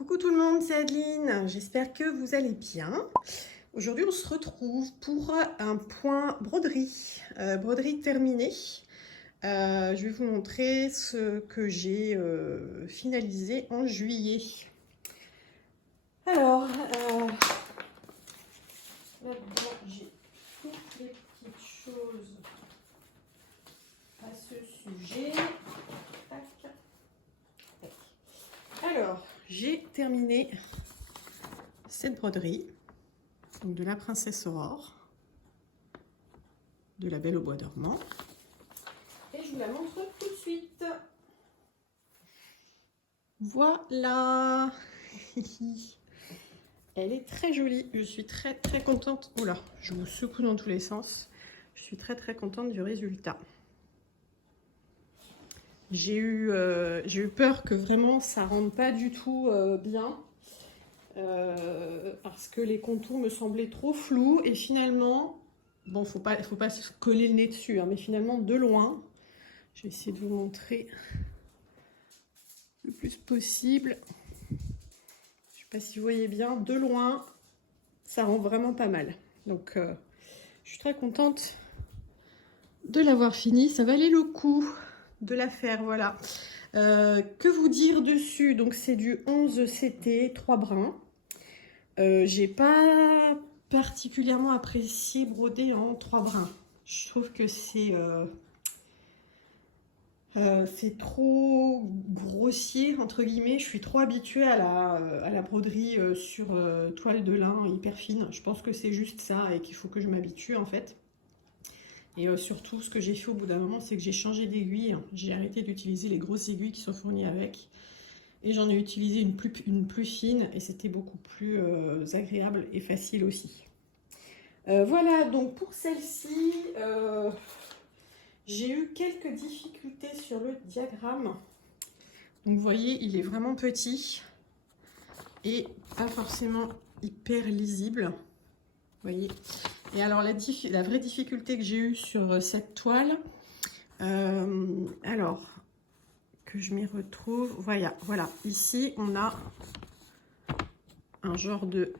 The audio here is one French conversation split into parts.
Coucou tout le monde, c'est Adeline, j'espère que vous allez bien. Aujourd'hui on se retrouve pour un point broderie, broderie terminée. Je vais vous montrer ce que j'ai finalisé en juillet. Alors, là-dedans j'ai toutes les petites choses à ce sujet. Tac. Tac. Alors, j'ai terminé cette broderie, donc de la princesse Aurore, de la Belle au bois dormant, et je vous la montre tout de suite. Voilà. Elle est très jolie, je suis très contente. Oula, je vous secoue dans tous les sens. Je suis très contente du résultat. J'ai eu peur que vraiment ça rentre pas du tout bien. Parce que les contours me semblaient trop flous et finalement, bon, faut pas se coller le nez dessus, hein, mais finalement de loin, je vais essayer de vous montrer le plus possible. Je sais pas si vous voyez bien, de loin, ça rend vraiment pas mal. Donc, je suis très contente de l'avoir fini. Ça valait le coup de la faire, voilà. Que vous dire dessus? Donc, c'est du 11 CT, 3 brins. J'ai pas particulièrement apprécié broder en 3 brins. Je trouve que c'est trop grossier, entre guillemets. Je suis trop habituée à la broderie sur toile de lin hyper fine. Je pense que c'est juste ça et qu'il faut que je m'habitue en fait. Et surtout, ce que j'ai fait au bout d'un moment, c'est que j'ai changé d'aiguille. J'ai arrêté d'utiliser les grosses aiguilles qui sont fournies avec. Et j'en ai utilisé une plus fine et c'était beaucoup plus agréable et facile aussi. Voilà, donc pour celle-ci, j'ai eu quelques difficultés sur le diagramme. Donc vous voyez, il est vraiment petit et pas forcément hyper lisible. Vous voyez. Et alors la vraie difficulté que j'ai eue sur cette toile, alors que je m'y retrouve, voilà, ici on a un genre de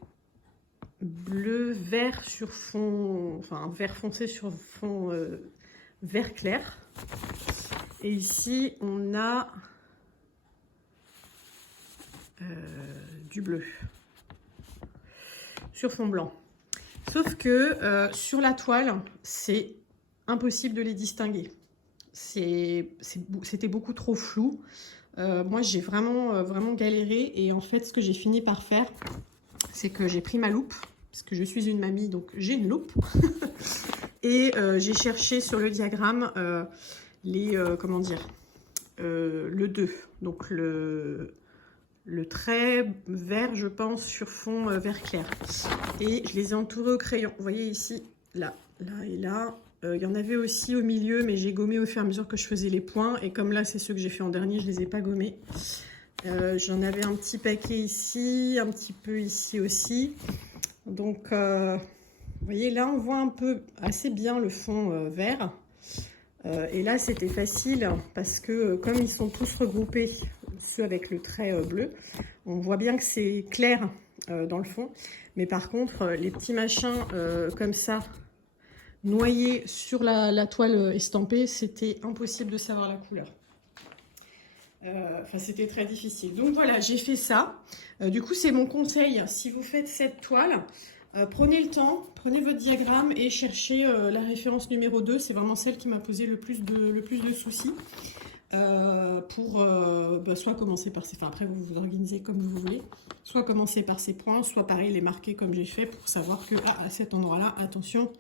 bleu vert sur fond, enfin vert foncé sur fond vert clair, et ici on a du bleu sur fond blanc, sauf que sur la toile c'est impossible de les distinguer. C'était beaucoup trop flou. Moi j'ai vraiment galéré, et en fait ce que j'ai fini par faire, c'est que j'ai pris ma loupe, parce que je suis une mamie, donc j'ai une loupe. Et j'ai cherché sur le diagramme comment dire, le 2, donc le trait vert, je pense, sur fond vert clair. Et je les ai entourés au crayon. Vous voyez ici, là et là. Il y en avait aussi au milieu, mais j'ai gommé au fur et à mesure que je faisais les points. Et comme là, c'est ceux que j'ai fait en dernier, je ne les ai pas gommés. J'en avais un petit paquet ici, un petit peu ici aussi. Donc, vous voyez, là, on voit un peu assez bien le fond vert. Et là, c'était facile parce que comme ils sont tous regroupés, ceux avec le trait bleu, on voit bien que c'est clair dans le fond. Mais par contre, les petits machins comme ça, noyés sur la toile estampée, c'était impossible de savoir la couleur. Enfin, c'était très difficile. Donc voilà, j'ai fait ça. Du coup, c'est mon conseil. Si vous faites cette toile, prenez le temps, prenez votre diagramme et cherchez la référence numéro 2. C'est vraiment celle qui m'a posé le plus de soucis. Pour soit commencer par ces... Enfin, après, vous vous organisez comme vous voulez. Soit commencer par ces points, soit pareil, les marquer comme j'ai fait pour savoir que à cet endroit-là, attention,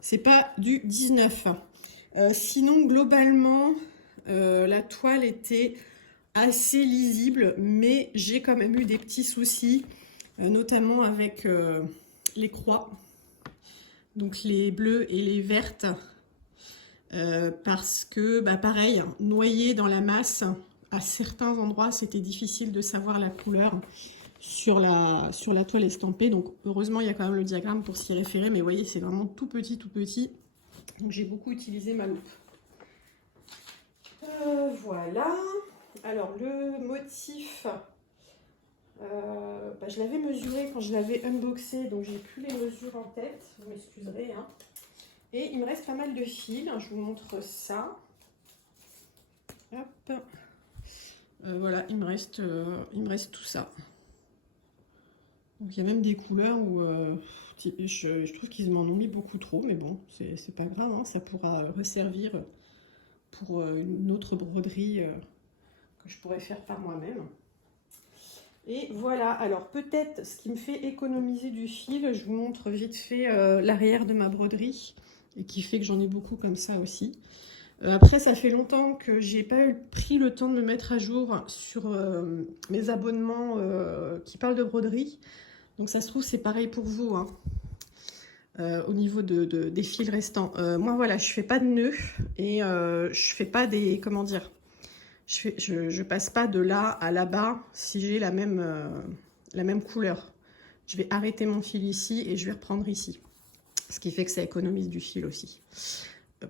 c'est pas du 19. Sinon, globalement, la toile était assez lisible, mais j'ai quand même eu des petits soucis, notamment avec les croix, donc les bleues et les vertes, parce que, pareil, noyé dans la masse, à certains endroits, c'était difficile de savoir la couleur sur la toile estampée. Donc, heureusement, il y a quand même le diagramme pour s'y référer, mais vous voyez, c'est vraiment tout petit. Donc, j'ai beaucoup utilisé ma loupe. Voilà. Alors, le motif, Je l'avais mesuré quand je l'avais unboxé, donc j'ai plus les mesures en tête, vous m'excuserez. Hein. Et il me reste pas mal de fils, je vous montre ça. Hop. Voilà, il me reste tout ça. Donc il y a même des couleurs où je trouve qu'ils m'en ont mis beaucoup trop, mais bon, c'est pas grave, hein, ça pourra resservir pour une autre broderie que je pourrais faire par moi-même. Et voilà, alors peut-être ce qui me fait économiser du fil, je vous montre vite fait l'arrière de ma broderie, et qui fait que j'en ai beaucoup comme ça aussi. Après, ça fait longtemps que j'ai pas pris le temps de me mettre à jour sur mes abonnements qui parlent de broderie. Donc ça se trouve, c'est pareil pour vous, hein, au niveau des fils restants. Moi, voilà, je fais pas de nœuds et je fais pas des... Comment dire, je passe pas de là à là-bas si j'ai la même couleur. Je vais arrêter mon fil ici et je vais reprendre ici. Ce qui fait que ça économise du fil aussi.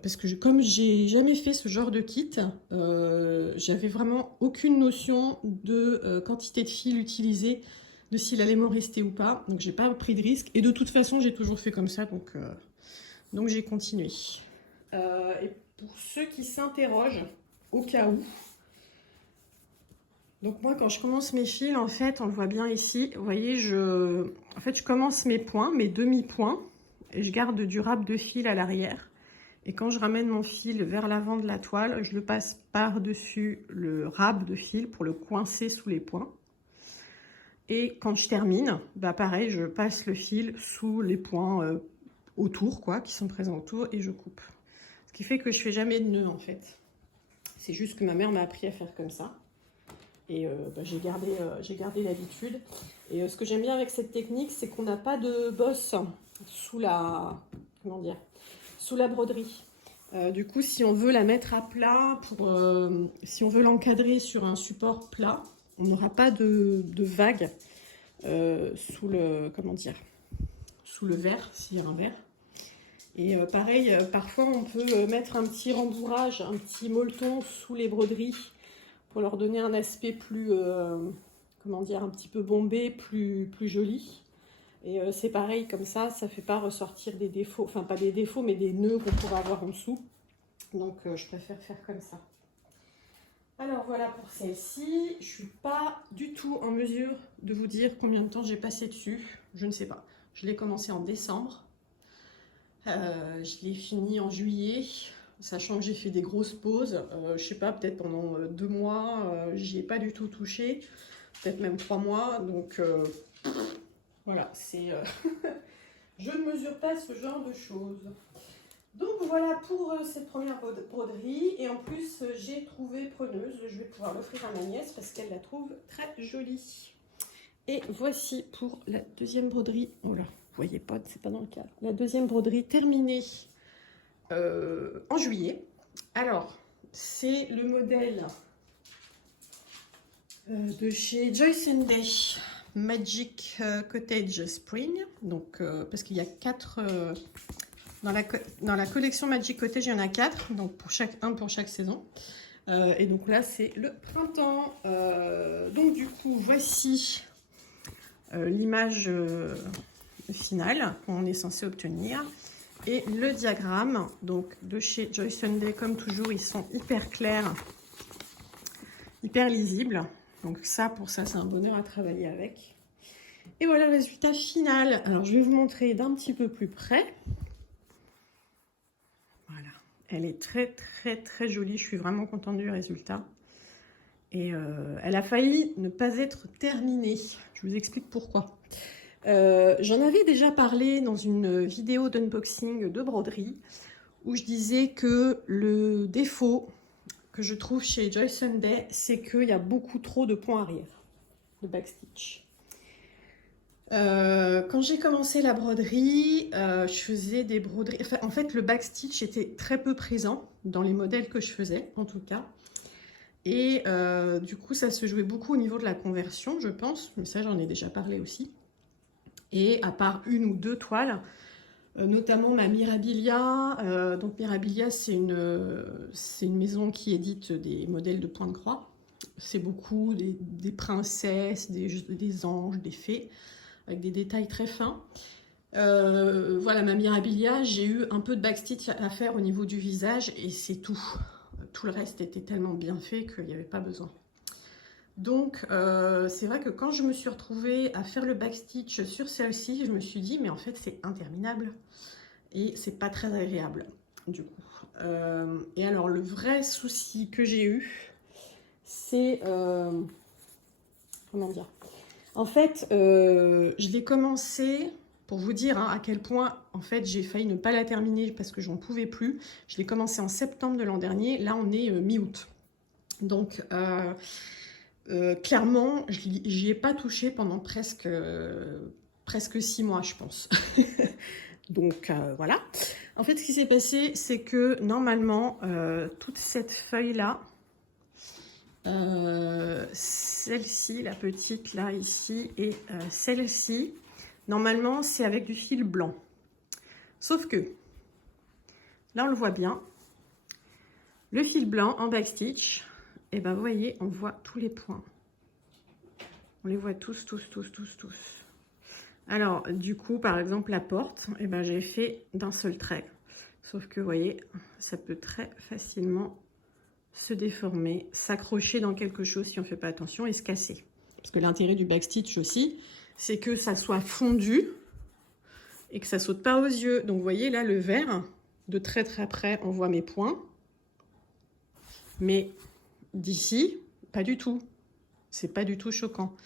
Parce que comme j'ai jamais fait ce genre de kit, j'avais vraiment aucune notion de quantité de fil utilisé, de s'il allait m'en rester ou pas. Donc j'ai pas pris de risque. Et de toute façon, j'ai toujours fait comme ça, donc j'ai continué. Et pour ceux qui s'interrogent, au cas où, donc moi quand je commence mes fils, en fait, on le voit bien ici, vous voyez, je commence mes points, mes demi-points, et je garde du râpe de fil à l'arrière. Et quand je ramène mon fil vers l'avant de la toile, je le passe par-dessus le râpe de fil pour le coincer sous les points. Et quand je termine, bah pareil, je passe le fil sous les points autour, quoi, qui sont présents autour, et je coupe. Ce qui fait que je fais jamais de nœud en fait. C'est juste que ma mère m'a appris à faire comme ça. Et bah, j'ai gardé l'habitude. Et ce que j'aime bien avec cette technique, c'est qu'on n'a pas de bosse sous la... Comment dire ? Sous la broderie. Du coup, si on veut la mettre à plat, si on veut l'encadrer sur un support plat, on n'aura pas de vague sous le, comment dire, sous le verre, s'il y a un verre. Et pareil, parfois on peut mettre un petit rembourrage, un petit molleton sous les broderies pour leur donner un aspect plus, comment dire, un petit peu bombé, plus joli. Et c'est pareil, comme ça ne fait pas ressortir des défauts, enfin pas des défauts, mais des nœuds qu'on pourrait avoir en dessous. Donc je préfère faire comme ça. Alors voilà pour celle-ci. Je ne suis pas du tout en mesure de vous dire combien de temps j'ai passé dessus. Je ne sais pas. Je l'ai commencé en décembre. Je l'ai fini en juillet, sachant que j'ai fait des grosses pauses. Je ne sais pas, peut-être pendant 2 mois, j'y ai pas du tout touché. Peut-être même 3 mois. Donc... voilà, c'est je ne mesure pas ce genre de choses. Donc voilà pour cette première broderie. Et en plus, j'ai trouvé preneuse. Je vais pouvoir l'offrir à ma nièce parce qu'elle la trouve très jolie. Et voici pour la deuxième broderie. Oh là, vous voyez pas, c'est pas dans le cadre. La deuxième broderie terminée en juillet. Alors, c'est le modèle de chez Joyce & Day. Magic Cottage Spring, donc parce qu'il y a 4 dans la collection Magic Cottage, il y en a 4, donc un pour chaque saison. Et donc là c'est le printemps. Donc du coup voici l'image finale qu'on est censé obtenir et le diagramme donc de chez Joyce & Day. Comme toujours, ils sont hyper clairs, hyper lisibles. Donc ça, pour ça, c'est un bonheur à travailler avec. Et voilà le résultat final. Alors, je vais vous montrer d'un petit peu plus près. Voilà. Elle est très, très, très jolie. Je suis vraiment contente du résultat. Et elle a failli ne pas être terminée. Je vous explique pourquoi. J'en avais déjà parlé dans une vidéo d'unboxing de broderie où je disais que le défaut que je trouve chez Joyce & Day, c'est qu'il y a beaucoup trop de points arrière, de backstitch. Quand j'ai commencé la broderie, je faisais des broderies... Enfin, en fait, le backstitch était très peu présent dans les modèles que je faisais, en tout cas. Et du coup, ça se jouait beaucoup au niveau de la conversion, je pense. Mais ça, j'en ai déjà parlé aussi. Et à part 1 ou 2 toiles, notamment ma Mirabilia. Donc Mirabilia, c'est une maison qui édite des modèles de point de croix. C'est beaucoup des princesses, des anges, des fées, avec des détails très fins. Voilà, ma Mirabilia, j'ai eu un peu de backstitch à faire au niveau du visage et c'est tout. Tout le reste était tellement bien fait qu'il n'y avait pas besoin. Donc, c'est vrai que quand je me suis retrouvée à faire le backstitch sur celle-ci, je me suis dit, mais en fait, c'est interminable. Et c'est pas très agréable, du coup. Et alors, le vrai souci que j'ai eu, c'est... comment dire? En fait, je l'ai commencé, pour vous dire hein, à quel point, en fait, j'ai failli ne pas la terminer parce que j'en pouvais plus. Je l'ai commencé en septembre de l'an dernier. Là, on est mi-août. Donc, clairement, j'y ai pas touché pendant presque 6 mois, je pense. Donc, voilà. En fait, ce qui s'est passé, c'est que, normalement, toute cette feuille-là, celle-ci, la petite là ici et celle-ci, normalement c'est avec du fil blanc. Sauf que là on le voit bien, le fil blanc en backstitch, et ben vous voyez, on voit tous les points. On les voit tous. Alors du coup, par exemple la porte, et ben j'ai fait d'un seul trait. Sauf que vous voyez, ça peut très facilement se déformer, s'accrocher dans quelque chose si on ne fait pas attention et se casser. Parce que l'intérêt du backstitch aussi, c'est que ça soit fondu et que ça saute pas aux yeux. Donc vous voyez là le vert, de très près, on voit mes points. Mais d'ici, pas du tout. C'est pas du tout choquant.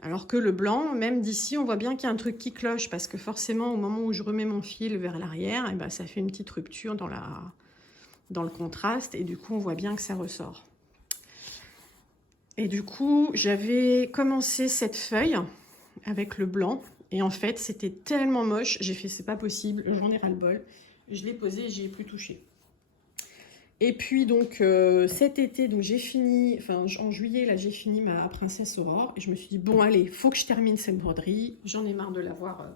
Alors que le blanc, même d'ici, on voit bien qu'il y a un truc qui cloche parce que forcément, au moment où je remets mon fil vers l'arrière, et ben, ça fait une petite rupture dans le contraste et du coup on voit bien que ça ressort. Et du coup j'avais commencé cette feuille avec le blanc et en fait c'était tellement moche, j'ai fait c'est pas possible, j'en ai ras le bol, je l'ai posé et j'y ai plus touché. Et puis donc cet été, donc j'ai fini, enfin en juillet là j'ai fini ma Princesse Aurore et je me suis dit bon allez, faut que je termine cette broderie, j'en ai marre de l'avoir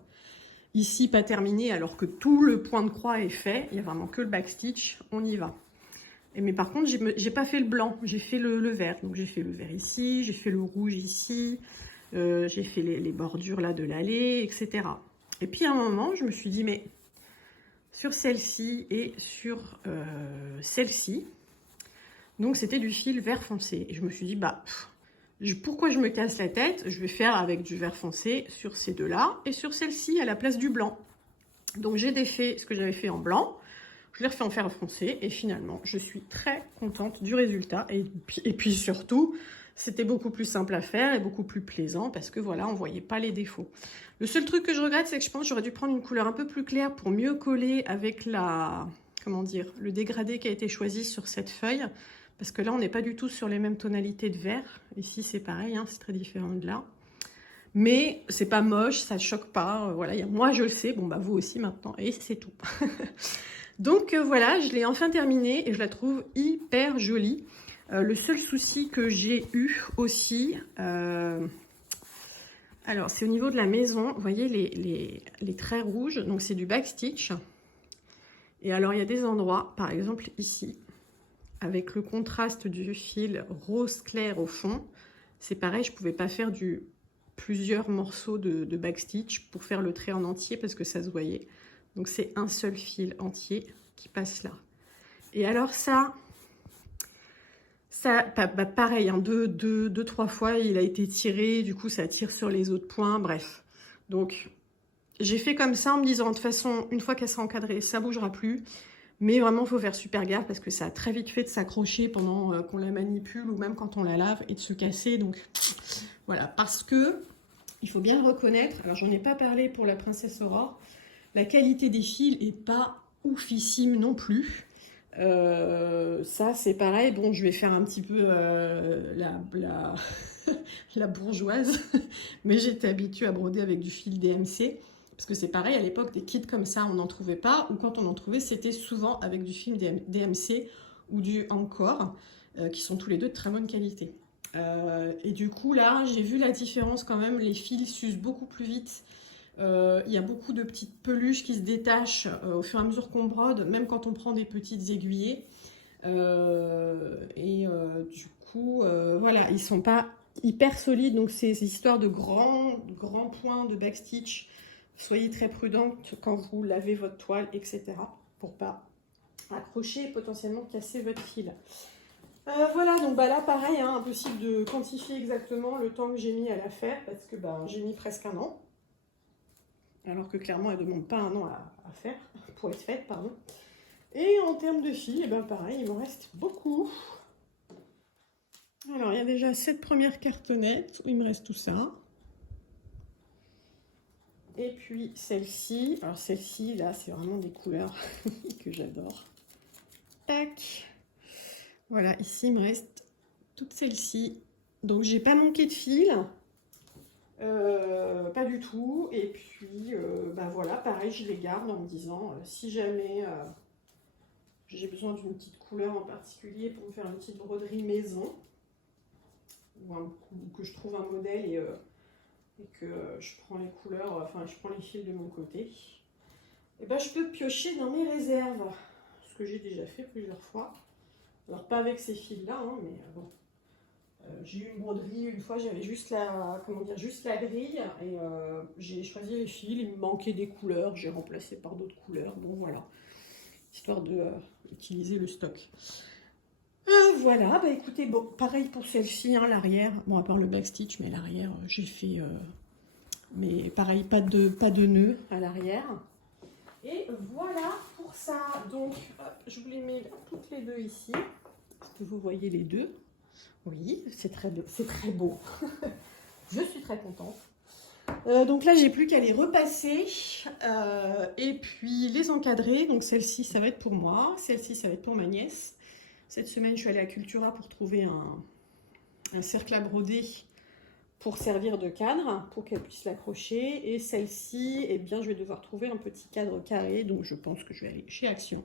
ici pas terminé alors que tout le point de croix est fait, il n'y a vraiment que le backstitch, on y va. Mais par contre, j'ai pas fait le blanc, j'ai fait le vert. Donc j'ai fait le vert ici, j'ai fait le rouge ici, j'ai fait les bordures là de l'allée, etc. Et puis à un moment, je me suis dit, mais sur celle-ci et sur celle-ci, donc c'était du fil vert foncé. Et je me suis dit, bah, pourquoi je me casse la tête? Je vais faire avec du vert foncé sur ces deux-là et sur celle-ci à la place du blanc. Donc j'ai défait ce que j'avais fait en blanc. Je l'ai refait en fer foncé et finalement, je suis très contente du résultat. Et puis surtout, c'était beaucoup plus simple à faire et beaucoup plus plaisant parce que voilà, on ne voyait pas les défauts. Le seul truc que je regrette, c'est que je pense que j'aurais dû prendre une couleur un peu plus claire pour mieux coller avec le dégradé qui a été choisi sur cette feuille. Parce que là, on n'est pas du tout sur les mêmes tonalités de vert. Ici, c'est pareil, hein, c'est très différent de là. Mais c'est pas moche, ça ne choque pas. Voilà, moi, je le sais. Bon, bah vous aussi maintenant. Et c'est tout. Donc voilà, je l'ai enfin terminée et je la trouve hyper jolie. Le seul souci que j'ai eu aussi, alors c'est au niveau de la maison, vous voyez les traits rouges, donc c'est du backstitch. Et alors il y a des endroits, par exemple ici, avec le contraste du fil rose clair au fond, c'est pareil, je ne pouvais pas faire plusieurs morceaux de backstitch pour faire le trait en entier parce que ça se voyait. Donc c'est un seul fil entier qui passe là. Et alors ça pareil, hein, deux, trois fois il a été tiré, du coup ça tire sur les autres points, bref. Donc j'ai fait comme ça en me disant de toute façon, une fois qu'elle sera encadrée, ça bougera plus. Mais vraiment, il faut faire super gaffe parce que ça a très vite fait de s'accrocher pendant qu'on la manipule ou même quand on la lave et de se casser. Donc voilà, parce que il faut bien le reconnaître. Alors j'en ai pas parlé pour la Princesse Aurore. La qualité des fils est pas oufissime non plus. Ça c'est pareil. Bon, je vais faire un petit peu la bourgeoise, mais j'étais habituée à broder avec du fil DMC. Parce que c'est pareil, à l'époque, des kits comme ça, on n'en trouvait pas. Ou quand on en trouvait, c'était souvent avec du fil DMC ou du Encore, qui sont tous les deux de très bonne qualité. Et du coup, là, j'ai vu la différence quand même. Les fils s'usent beaucoup plus vite. Il y a beaucoup de petites peluches qui se détachent au fur et à mesure qu'on brode, même quand on prend des petites aiguillées. Du coup, voilà, ils sont pas hyper solides. Donc, ces histoires de grands points de backstitch, soyez très prudente quand vous lavez votre toile, etc. pour pas accrocher et potentiellement casser votre fil. Voilà, donc bah là pareil, hein, impossible de quantifier exactement le temps que j'ai mis à la faire parce que bah, j'ai mis presque un an. Alors que clairement elle ne demande pas un an à faire, pour être faite, pardon. Et en termes de fil, et ben pareil, il m'en reste beaucoup. Alors il y a déjà cette première cartonnette où il me reste tout ça. Et puis celle-ci, alors celle-ci là c'est vraiment des couleurs que j'adore. Tac. Voilà, ici il me reste toutes celles-ci. Donc j'ai pas manqué de fil. Pas du tout. Et puis bah voilà, pareil, je les garde en me disant si jamais j'ai besoin d'une petite couleur en particulier pour me faire une petite broderie maison, ou que je trouve un modèle et que je prends les couleurs, enfin je prends les fils de mon côté, et ben je peux piocher dans mes réserves, ce que j'ai déjà fait plusieurs fois. Alors pas avec ces fils là, hein, mais bon. J'ai eu une broderie, une fois j'avais juste juste la grille et j'ai choisi les fils, il me manquait des couleurs, j'ai remplacé par d'autres couleurs, bon voilà, histoire de utiliser le stock. Voilà, bah écoutez, bon, pareil pour celle-ci, hein, l'arrière, bon à part le backstitch, mais l'arrière j'ai fait, mais pareil, pas de nœud à l'arrière. Et voilà pour ça, donc hop, je vous les mets toutes les deux ici, est-ce que vous voyez les deux? Oui, c'est très beau. Je suis très contente. Donc là, j'ai plus qu'à les repasser et puis les encadrer. Donc celle-ci, ça va être pour moi. Celle-ci, ça va être pour ma nièce. Cette semaine, je suis allée à Cultura pour trouver un cercle à broder pour servir de cadre, pour qu'elle puisse l'accrocher. Et celle-ci, eh bien, je vais devoir trouver un petit cadre carré. Donc je pense que je vais aller chez Action.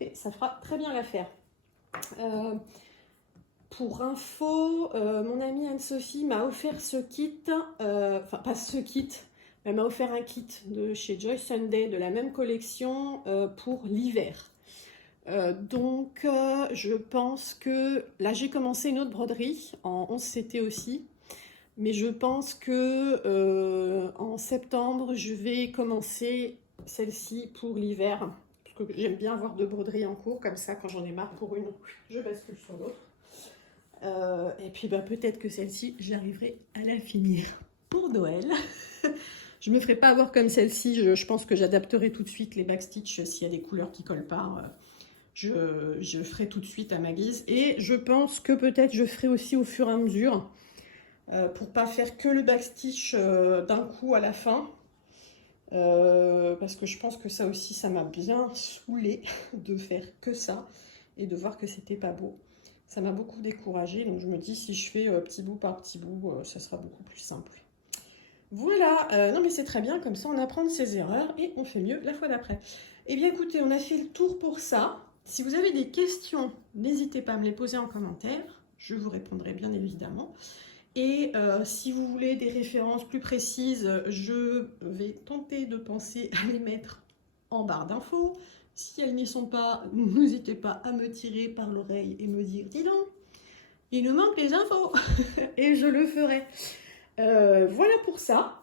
Et ça fera très bien l'affaire. Pour info, mon amie Anne-Sophie m'a offert ce kit, enfin pas ce kit, elle m'a offert un kit de chez Joy Sunday de la même collection pour l'hiver. Donc je pense que, là j'ai commencé une autre broderie en 11 CT aussi, mais je pense que en septembre je vais commencer celle-ci pour l'hiver, parce que j'aime bien avoir deux broderies en cours, comme ça quand j'en ai marre pour une, je bascule sur l'autre. Et puis bah, peut-être que celle-ci, j'arriverai à la finir pour Noël. Je me ferai pas avoir comme celle-ci, je pense que j'adapterai tout de suite les backstitch s'il y a des couleurs qui collent pas. Je ferai tout de suite à ma guise. Et je pense que peut-être je ferai aussi au fur et à mesure pour pas faire que le backstitch d'un coup à la fin. Parce que je pense que ça aussi, ça m'a bien saoulée de faire que ça et de voir que c'était pas beau. Ça m'a beaucoup découragée, donc je me dis si je fais petit bout par petit bout, ça sera beaucoup plus simple. Voilà, non mais c'est très bien, comme ça on apprend de ses erreurs et on fait mieux la fois d'après. Eh bien écoutez, on a fait le tour pour ça. Si vous avez des questions, n'hésitez pas à me les poser en commentaire, je vous répondrai bien évidemment. Et si vous voulez des références plus précises, je vais tenter de penser à les mettre en barre d'infos. Si elles n'y sont pas, n'hésitez pas à me tirer par l'oreille et me dire « Dis donc, il nous manque les infos !» Et je le ferai. Voilà pour ça.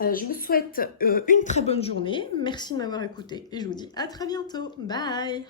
Je vous souhaite une très bonne journée. Merci de m'avoir écouté et je vous dis à très bientôt. Bye!